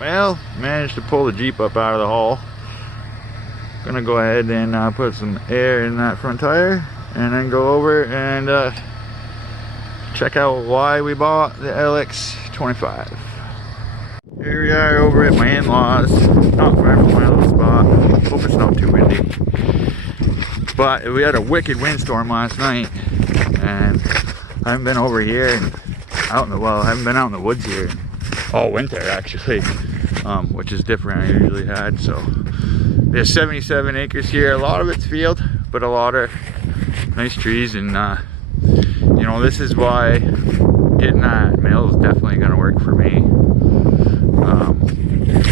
Well, managed to pull the Jeep up out of the hole. Gonna go ahead and put some air in that front tire and then go over and check out why we bought the LX25. Here we are over at my in-laws, not far from my little spot. Hope it's not too windy. But we had a wicked windstorm last night, and I haven't been over here and I haven't been out in the woods here all winter actually, which is different I usually had. So there's 77 acres here. A lot of it's field, but a lot of nice trees, and you know, this is why getting that mill is definitely going to work for me.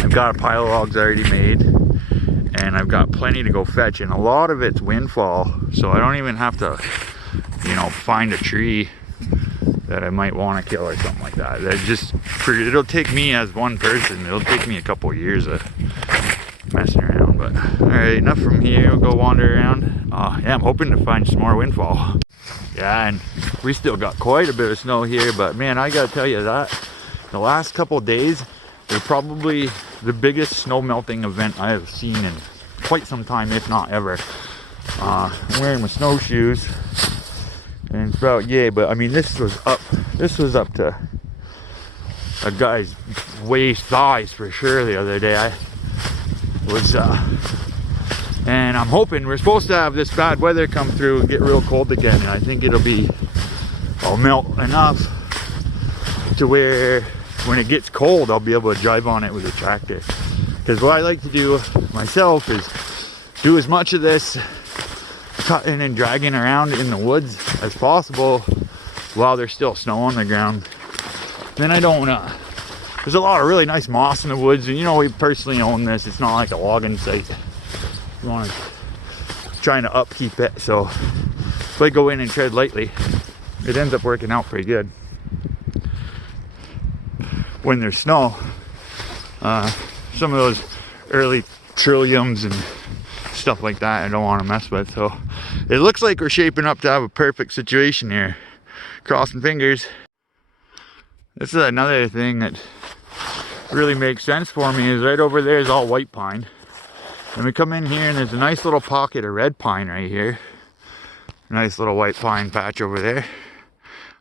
I've got a pile of logs already made, and I've got plenty to go fetch, and a lot of it's windfall, so I don't even have to, you know, find a tree that I might want to kill or something like that. It'll take me as one person, it'll take me a couple of years of messing around. But all right, enough from here. We'll go wander around. Yeah, I'm hoping to find some more windfall. Yeah, and we still got quite a bit of snow here, but man, I gotta tell you that the last couple of days, they're probably the biggest snow melting event I have seen in quite some time, if not ever. I'm wearing my snowshoes, and it's about yay, but I mean, this was up to a guy's waist thighs for sure the other day. And I'm hoping we're supposed to have this bad weather come through and get real cold again, and I think I'll melt enough to where when it gets cold I'll be able to drive on it with a tractor. Because what I like to do myself is do as much of this cutting and dragging around in the woods as possible while there's still snow on the ground. Then I don't there's a lot of really nice moss in the woods, and you know, we personally own this. It's not like a logging site. We want to trying to upkeep it, so if I go in and tread lightly, it ends up working out pretty good. When there's snow, some of those early trilliums and stuff like that I don't want to mess with. So it looks like we're shaping up to have a perfect situation here. Crossing fingers. This is another thing that really makes sense for me, is right over there is all white pine, and we come in here and there's a nice little pocket of red pine right here. Nice little white pine patch over there.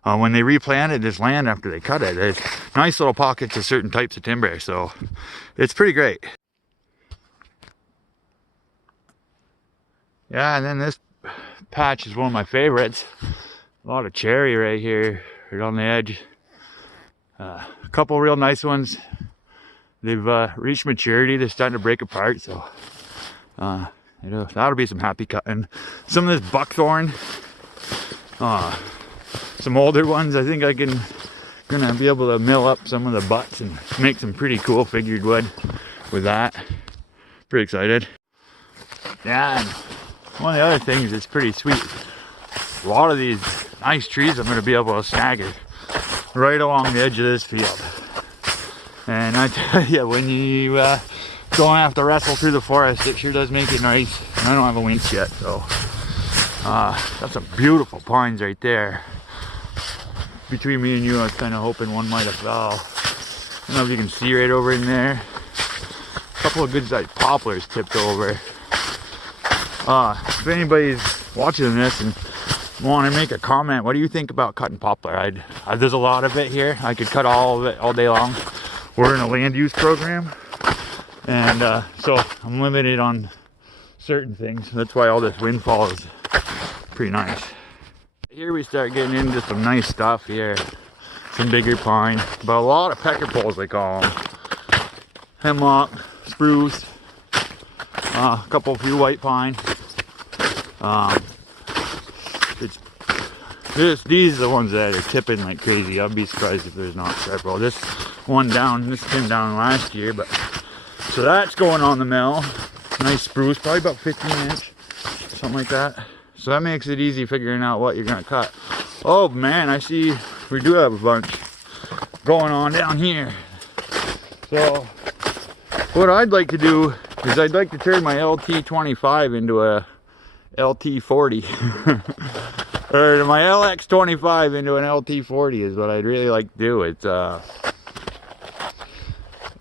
When they replanted this land after they cut it, there's nice little pockets of certain types of timber, so it's pretty great. Yeah, and then this patch is one of my favorites. A lot of cherry right here, right on the edge. A couple real nice ones. They've reached maturity. They're starting to break apart, so you know, that'll be some happy cutting. Some of this buckthorn, some older ones. I think gonna be able to mill up some of the butts and make some pretty cool figured wood with that. Pretty excited. Yeah, and one of the other things that's pretty sweet, a lot of these nice trees I'm gonna be able to snag it right along the edge of this field. And I tell you, when you don't have to wrestle through the forest, it sure does make it nice. And I don't have a winch yet, so that's some beautiful pines right there. Between me and you, I was kind of hoping one might have fell. I don't know if you can see right over in there. A couple of good sized poplars tipped over. If anybody's watching this and want to make a comment, what do you think about cutting poplar? There's a lot of it here. I could cut all of it all day long. We're in a land use program, and so I'm limited on certain things. That's why all this windfall is pretty nice. Here we start getting into some nice stuff here. Some bigger pine, but a lot of pecker poles they call them. Hemlock, spruce, a few white pine. These are the ones that are tipping like crazy. I'd be surprised if there's not several. This one down, this came down last year, but so that's going on the mill. Nice spruce, probably about 15 inch, something like that. So that makes it easy figuring out what you're gonna cut. Oh man, I see we do have a bunch going on down here. So what I'd like to do is I'd like to turn my LT25 into a LT40. Or my LX25 into an LT40 is what I'd really like to do. It's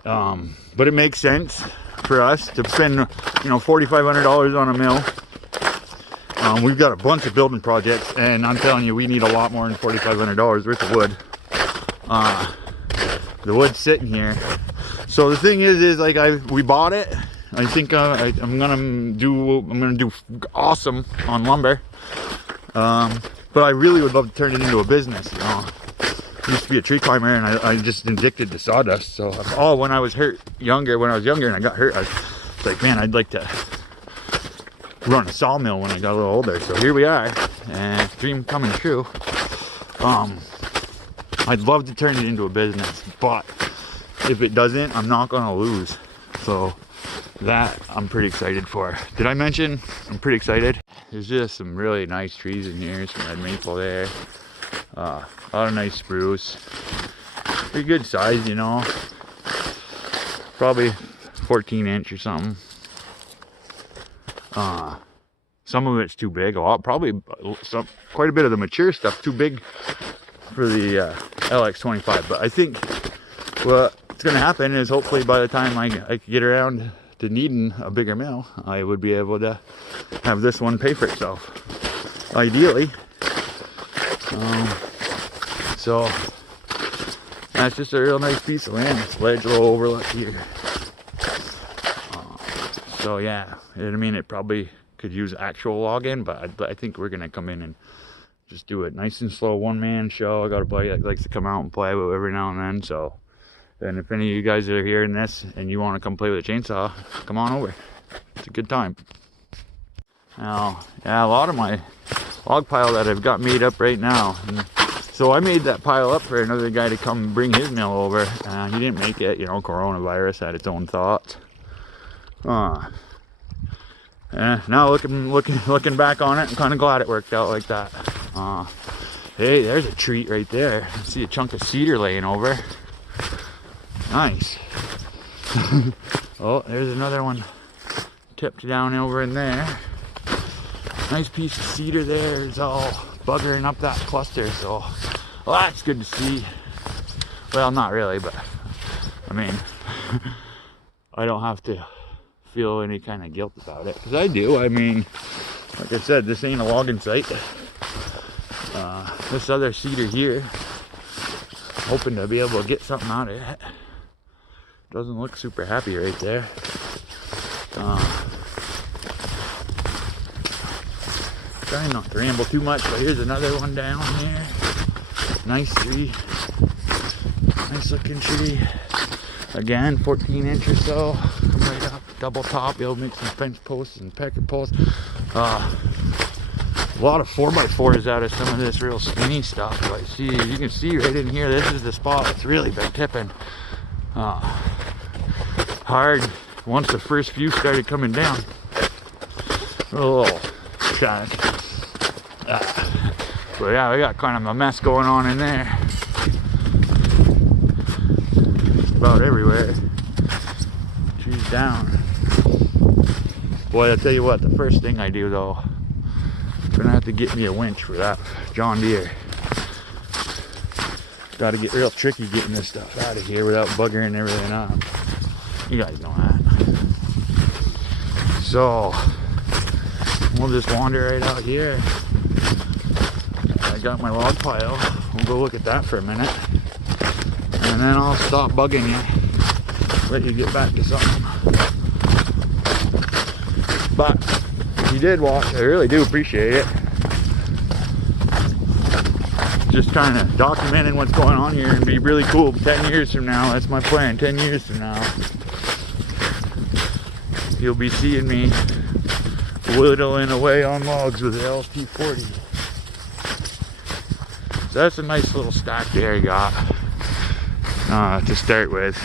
But it makes sense for us to spend, you know, $4,500 on a mill. We've got a bunch of building projects, and I'm telling you, we need a lot more than $4,500 worth of wood. The wood's sitting here. So the thing is like we bought it. I think I'm gonna do awesome on lumber. But I really would love to turn it into a business, you know. I used to be a tree climber, and I just addicted to sawdust. So when I was younger and I got hurt, I was like, man, I'd like to run a sawmill when I got a little older. So here we are, and dream coming true. I'd love to turn it into a business, but if it doesn't, I'm not gonna lose. So that I'm pretty excited for. Did I mention I'm pretty excited? There's just some really nice trees in here, some red maple there, a lot of nice spruce, pretty good size, you know, probably 14-inch or something. Some of it's too big, quite a bit of the mature stuff too big for the LX25, but I think what's going to happen is hopefully by the time I get around to needing a bigger mill, I would be able to have this one pay for itself, ideally. So that's just a real nice piece of land. This ledge, little overlook here. So yeah, I mean, it probably could use actual logging, but I think we're gonna come in and just do it nice and slow, one-man show. I got a buddy that likes to come out and play with every now and then. So, and if any of you guys are hearing this and you want to come play with a chainsaw, come on over. It's a good time. Now, yeah, a lot of my log pile that I've got made up right now. And so I made that pile up for another guy to come bring his mill over. He didn't make it, you know, coronavirus had its own thoughts. Now looking back on it, I'm kind of glad it worked out like that. Hey, there's a treat right there. I see a chunk of cedar laying over. Nice. Oh, there's another one tipped down over in there. Nice piece of cedar there. It's all buggering up that cluster, so well, that's good to see. Well, not really, but I mean, I don't have to feel any kind of guilt about it, because I do. I mean, like I said, this ain't a logging site. This other cedar here, hoping to be able to get something out of it. Doesn't look super happy right there. Trying not to ramble too much, but here's another one down here. Nice tree. Nice looking tree. Again, 14-inch or so. Come right up, double top. You'll make some fence posts and pecker posts. A lot of 4x4s out of some of this real skinny stuff. But see, you can see right in here, this is the spot that's really been tipping. Hard once the first few started coming down. A little shock. But yeah, we got kind of a mess going on in there. About everywhere. Trees down. Boy, I'll tell you what, the first thing I do though, I'm gonna have to get me a winch for that John Deere. Gotta get real tricky getting this stuff out of here without buggering everything up. You guys know that. So, we'll just wander right out here. I got my log pile. We'll go look at that for a minute. And then I'll stop bugging you. Let you get back to something. But, if you did watch, I really do appreciate it. Just kind of documenting what's going on here and be really cool 10 years from now. That's my plan, 10 years from now. You'll be seeing me whittling away on logs with the LT40. So that's a nice little stack there you got to start with.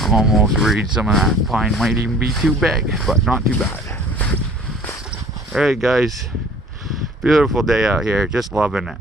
I'm almost worried some of that pine might even be too big, but not too bad. Alright guys, beautiful day out here, just loving it.